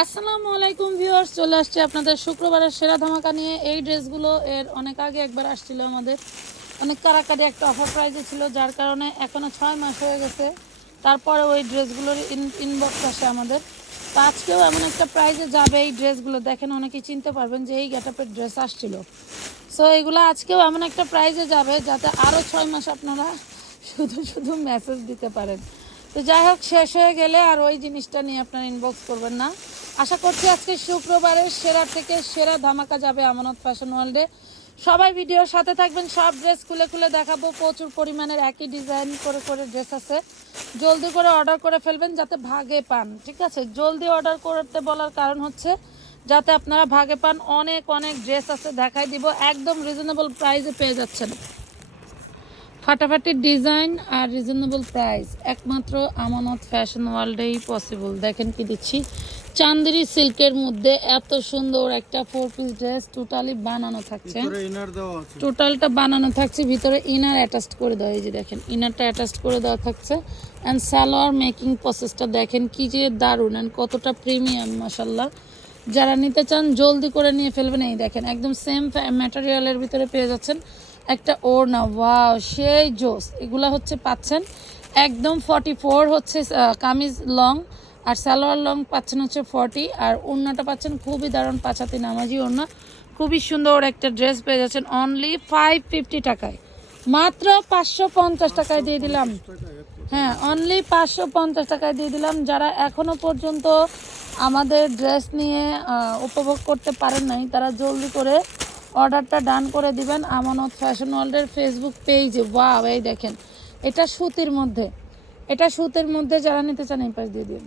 আসসালামু আলাইকুম ভিউয়ার্স, চলে আসছে আপনাদের শুক্রবারের সেরা ধামাকা নিয়ে। এই ড্রেসগুলো এর অনেক আগে একবার আসছিল আমাদের। অনেক কারাকারি একটা অফার প্রাইজে ছিল, যার কারণে এখনও ছয় মাস হয়ে গেছে। তারপরে ওই ড্রেসগুলোর ইন ইনবক্স আসে আমাদের। তো আজকেও এমন একটা প্রাইজে যাবে এই ড্রেসগুলো। দেখেন অনেকেই চিনতে পারবেন যে এই গেটআপের ড্রেস আসছিল। সো এগুলো আজকেও এমন একটা প্রাইজে যাবে, যাতে আরও ছয় মাস আপনারা শুধু শুধু মেসেজ দিতে পারেন। তো যাই হোক, শেষ হয়ে গেলে আর ওই জিনিসটা নিয়ে আপনার ইনবক্স করবেন না। আশা করছি আজকে শুক্রবারের সেরা থেকে সেরা ধামাকা যাবে আমানত ফ্যাশন ওয়ার্ল্ডে সবাই ভিডিওর সাথে থাকবেন, সব ড্রেস খুলে খুলে দেখাবো। প্রচুর পরিমাণের একই ডিজাইন করে করে ড্রেস আছে। জলদি করে অর্ডার করে ফেলবেন যাতে ভাগে পান, ঠিক আছে? জলদি অর্ডার করতে বলার কারণ হচ্ছে যাতে আপনারা ভাগে পান। অনেক অনেক ড্রেস আছে, দেখাই দিব। একদম রিজনেবল প্রাইসে পেয়ে যাচ্ছেন। ফাটাফাটি ডিজাইন আর রিজনেবল প্রাইস একমাত্র আমানত ফ্যাশন ওয়ার্ল্ডেই পসিবল দেখেন কি দিচ্ছি। চান্দেরি সিল্কের মধ্যে এত সুন্দর একটা ফোর পিস ড্রেস টোটালি বানানো থাকছে। টোটালটা বানানো থাকছে ভিতরে ইনার অ্যাটাচড করে দেওয়া এই যে দেখেন ইনারটা অ্যাটাচড করে দেওয়া থাকছে। অ্যান্ড সালোয়ার মেকিং প্রসেসটা দেখেন কি যে দারুণ অ্যান্ড কতটা প্রিমিয়াম মাসাল্লাহ যারা নিতে চান জলদি করে নিয়ে ফেলবেন এই দেখেন একদম সেম ম্যাটেরিয়ালের ভিতরে পেয়ে যাচ্ছেন একটা ওড়না ওয়াও সেই জোস। এগুলা হচ্ছে পাচ্ছেন একদম ফর্টি ফোর হচ্ছে কামিজ লং আর সালোয়ার লং পাচ্ছেন হচ্ছে ফর্টি, আর ওড়নাটা পাচ্ছেন খুবই দারুণ পাঁচাতি নামাজি ওড়না। খুবই সুন্দর একটা ড্রেস পেয়ে যাচ্ছেন অনলি ফাইভ ফিফটি টাকায়। মাত্র পাঁচশো পঞ্চাশ টাকায় দিয়ে দিলাম। হ্যাঁ অনলি পাঁচশো পঞ্চাশ টাকায় দিয়ে দিলাম। যারা এখনও পর্যন্ত আমাদের ড্রেস নিয়ে উপভোগ করতে পারেন নাই, তারা জলদি করে অর্ডারটা ডান করে দিবেন। আমানত ফ্যাশন ওয়ার্ল্ডের ফেসবুক পেজে। ওয়াও, এই দেখেন, এটা সুতির মধ্যে। এটা সুতির মধ্যে যারা নিতে চান, এই পাশ দিয়ে দিন।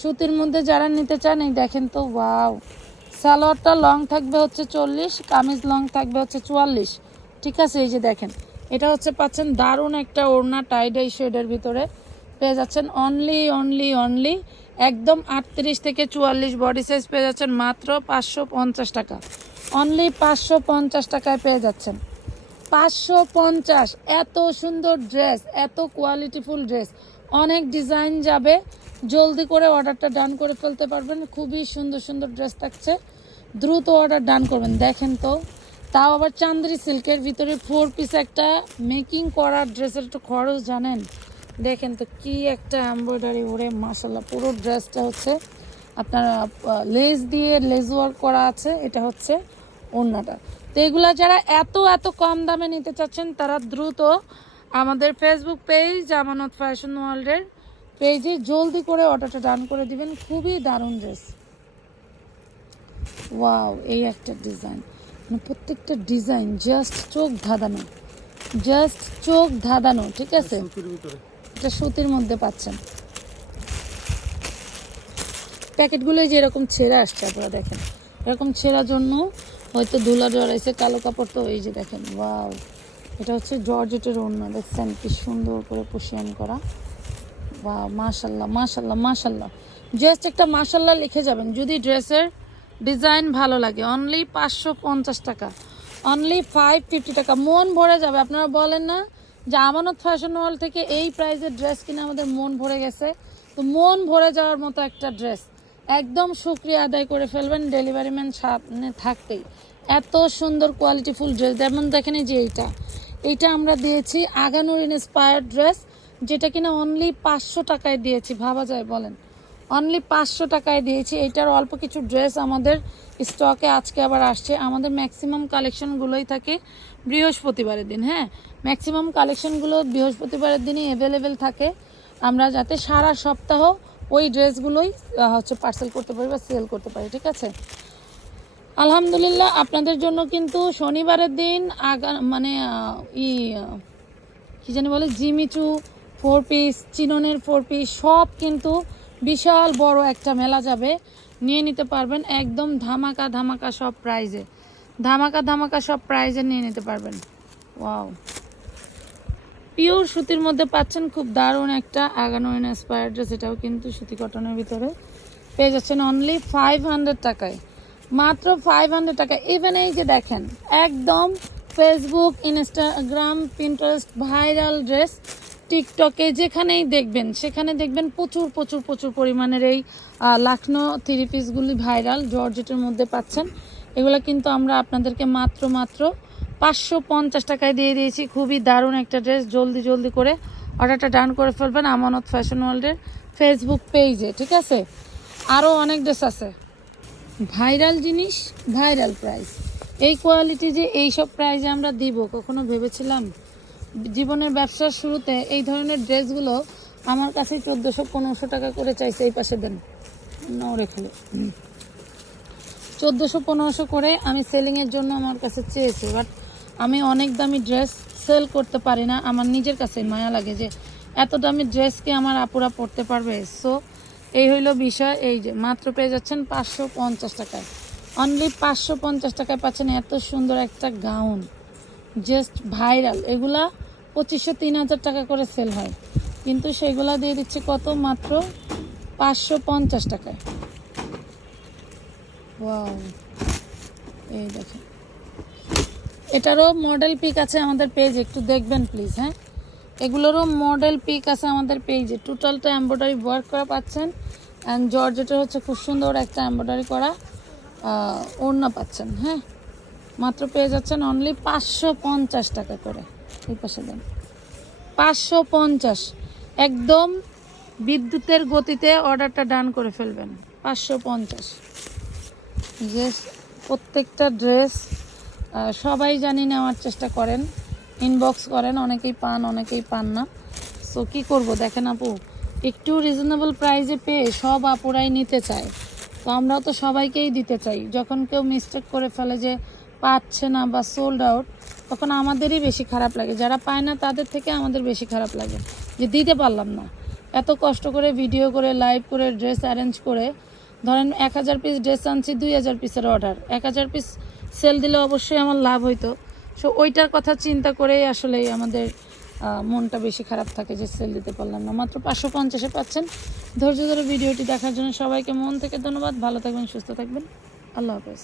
সুতির মধ্যে যারা নিতে চান, এই দেখেন তো, ওয়াও। সালোয়ারটা লং থাকবে হচ্ছে চল্লিশ, কামিজ লং থাকবে হচ্ছে চুয়াল্লিশ। ঠিক আছে, এই যে দেখেন, এটা হচ্ছে পাচ্ছেন দারুণ একটা ওড়না টাইডাই শেডের ভিতরে। পেয়ে যাচ্ছেন অনলি অনলি অনলি একদম আটত্রিশ থেকে চুয়াল্লিশ বডি সাইজ পেয়ে যাচ্ছেন মাত্র পাঁচশো পঞ্চাশ টাকা। অনলি পাঁচশো পঞ্চাশ টাকায় পেয়ে যাচ্ছেন। পাঁচশো পঞ্চাশ, এত সুন্দর ড্রেস এত কোয়ালিটিফুল ড্রেস অনেক ডিজাইন যাবে জলদি করে অর্ডারটা ডান করে ফেলতে পারবেন। খুবই সুন্দর সুন্দর ড্রেস থাকছে। দ্রুত অর্ডার ডান করবেন। দেখেন তো, তাও আবার চান্দ্রি সিল্কের ভিতরে ফোর পিস একটা মেকিং করার ড্রেসের একটু খরচ, জানেন? দেখেন তো, কি একটা এমব্রয়ডারি ওরে মাসাল্লাহ পুরো ড্রেসটা হচ্ছে আপনার লেস দিয়ে লেস ওয়ার্ক করা আছে। এটা হচ্ছে ওড়নাটা। তো এগুলা যারা এত এত কম দামে নিতে চাচ্ছেন, তারা দ্রুত আমাদের ফেসবুক পেজ জামানত ফ্যাশন ওয়ার্ল্ডের পেজে জলদি করে অর্ডারটা ডান করে দিবেন খুবই দারুণ ড্রেস। ওয়াও এই একটা ডিজাইন। মানে প্রত্যেকটা ডিজাইন জাস্ট চোখ ধাঁধানো। জাস্ট চোখ ধাঁধানো ঠিক আছে? এটা সুতির মধ্যে পাচ্ছেন। প্যাকেটগুলো যে এরকম ছেঁড়া আসছে আপনারা দেখেন। এরকম ছেঁড়ার জন্য হয়তো ধুলা জড়াইছে কালো কাপড় তো এই যে দেখেন ওয়াও। এটা হচ্ছে জর্জেটের ওড়না দেখছেন কি সুন্দর করে পুষিয়ান করা। বা মাশাল্লাহ মাশাল্লাহ মাশাল্লাহ। জাস্ট একটা মাশাল্লাহ লিখে যাবেন। যদি ড্রেসের ডিজাইন ভালো লাগে অনলি পাঁচশো পঞ্চাশ টাকা। অনলি ফাইভ ফিফটি টাকা। মন ভরে যাবে। আপনারা বলেন না যে আমানত ফ্যাশন ওয়াল থেকে এই প্রাইজের ড্রেস কিনে আমাদের মন ভরে গেছে। তো মন ভরে যাওয়ার মতো একটা ড্রেস একদম শুক্রিয়া আদায় করে ফেলবেন। ডেলিভারি ম্যান সামনে থাকতেই। এত সুন্দর কোয়ালিটিফুল ড্রেস যেমন দেখেন যে এইটা। এইটা আমরা দিয়েছি আগানুর ইন্সপায়ার্ড ড্রেস যেটা কিনা অনলি পাঁচশো টাকায় দিয়েছি, ভাবা যায় বলেন। অনলি পাঁচশো টাকায় দিয়েছি, এটার অল্প কিছু ড্রেস আমাদের স্টকে আজকে আবার আসছে। আমাদের ম্যাক্সিমাম কালেকশনগুলোই থাকে বৃহস্পতিবারের দিন হ্যাঁ? ম্যাক্সিমাম কালেকশনগুলো বৃহস্পতিবারের দিনই অ্যাভেলেবেল থাকে। আমরা যাতে সারা সপ্তাহ ওই ড্রেসগুলোই হচ্ছে পার্সেল করতে পারি বা সেল করতে পারি, ঠিক আছে? আলহামদুলিল্লাহ, আপনাদের জন্য কিন্তু শনিবারের দিন আগা মানে ই কী জানি বলে, জিমিচু ফোর পিস, চিননের ফোর পিস, সব কিন্তু বিশাল বড় একটা মেলা যাবে। নিয়ে নিতে পারবেন একদম ধামাকা ধামাকা সব প্রাইজে ধামাকা ধামাকা সব প্রাইজে নিয়ে নিতে পারবেন। ওয়াও পিওর সুতির মধ্যে পাচ্ছেন খুব দারুণ একটা আগানো ইন্সপায়ার্ড ড্রেস এটাও কিন্তু সুতি কটনের ভিতরে। পেয়ে যাচ্ছেন অনলি ফাইভ হান্ড্রেড টাকায়। মাত্র ফাইভ হান্ড্রেড টাকা। ইভেন এই যে দেখেন, একদম Facebook Instagram Pinterest viral dress টিকটকে যেখানেই দেখবেন, সেখানে দেখবেন প্রচুর প্রচুর প্রচুর পরিমাণের এই লাখনো থ্রি পিসগুলি ভাইরাল জর্জেটের মধ্যে পাচ্ছেন। এগুলো কিন্তু আমরা আপনাদেরকে মাত্র মাত্র পাঁচশো পঞ্চাশ টাকায় দিয়ে দিয়েছি। খুবই দারুণ একটা ড্রেস, জলদি জলদি করে অর্ডারটা ডান করে ফেলবেন আমানত ফ্যাশন ওয়ার্ল্ডের ফেসবুক পেজে, ঠিক আছে? আরও অনেক ড্রেস আছে। ভাইরাল জিনিস, ভাইরাল প্রাইস। এই কোয়ালিটি যে এই সব প্রাইজে আমরা দিব, কখনো ভেবেছিলাম? জীবনের ব্যবসার শুরুতে এই ধরনের ড্রেসগুলো আমার কাছে চোদ্দোশো পনেরোশো টাকা করে চাইছে, এই পাশে দেন। নাও রেখে চোদ্দোশো পনেরোশো করে আমি সেলিংয়ের জন্য আমার কাছে চেয়েছি বাট আমি অনেক দামি ড্রেস সেল করতে পারি না। আমার নিজের কাছে মায়া লাগে যে এত দামি ড্রেসকে আমার আপুরা পরতে পারবে? সো এই হইল বিষয়। এই যে, মাত্র পেয়ে যাচ্ছেন পাঁচশো পঞ্চাশ টাকায়। অনলি পাঁচশো পঞ্চাশ টাকায় পাচ্ছেন এত সুন্দর একটা গাউন জাস্ট ভাইরাল এগুলা পঁচিশশো, তিন হাজার টাকা করে সেল হয়। কিন্তু সেগুলা দিয়ে দিচ্ছে কত? মাত্র পাঁচশো পঞ্চাশ টাকায়। এই দেখেন। এটারও মডেল পিক আছে আমাদের পেজে একটু দেখবেন প্লিজ হ্যাঁ? এগুলোরও মডেল পিক আছে আমাদের পেজে টোটালটা এমব্রয়ডারি ওয়ার্ক করা পাচ্ছেন অ্যান্ড জর্জেটের হচ্ছে খুব সুন্দর একটা এমব্রয়ডারি করা ওড়না পাচ্ছেন হ্যাঁ? মাত্র পেয়ে যাচ্ছেন অনলি পাঁচশো পঞ্চাশ টাকা করে। এই পাশে দেন। পাঁচশো পঞ্চাশ। একদম বিদ্যুতের গতিতে অর্ডারটা ডান করে ফেলবেন। পাঁচশো পঞ্চাশ। যে প্রত্যেকটা ড্রেস সবাই জানি নেওয়ার চেষ্টা করেন। ইনবক্স করেন, অনেকেই পান অনেকেই পান না। সো কী করব? দেখেন আপু, একটু রিজনেবল প্রাইজে পেয়ে সব আপুরাই নিতে চায়। তো আমরাও তো সবাইকেই দিতে চাই। যখন কেউ মিস্টেক করে ফেলে যে পাচ্ছে না বা সোল্ড আউট তখন আমাদেরই বেশি খারাপ লাগে। যারা পায় না, তাদের থেকে আমাদের বেশি খারাপ লাগে। যে দিতে পারলাম না। এত কষ্ট করে ভিডিও করে লাইভ করে ড্রেস অ্যারেঞ্জ করে, ধরেন এক হাজার পিস ড্রেস আনছি, দুই হাজার পিসের অর্ডার এক হাজার পিস সেল দিলে অবশ্যই আমার লাভ হইতো। সো ওইটার কথা চিন্তা করেই আসলে আমাদের মনটা বেশি খারাপ থাকে যে সেল দিতে পারলাম না। মাত্র পাঁচশো পঞ্চাশে পাচ্ছেন। ধৈর্য ধরে ভিডিওটি দেখার জন্য সবাইকে মন থেকে ধন্যবাদ। ভালো থাকবেন, সুস্থ থাকবেন। আল্লাহ হাফেজ।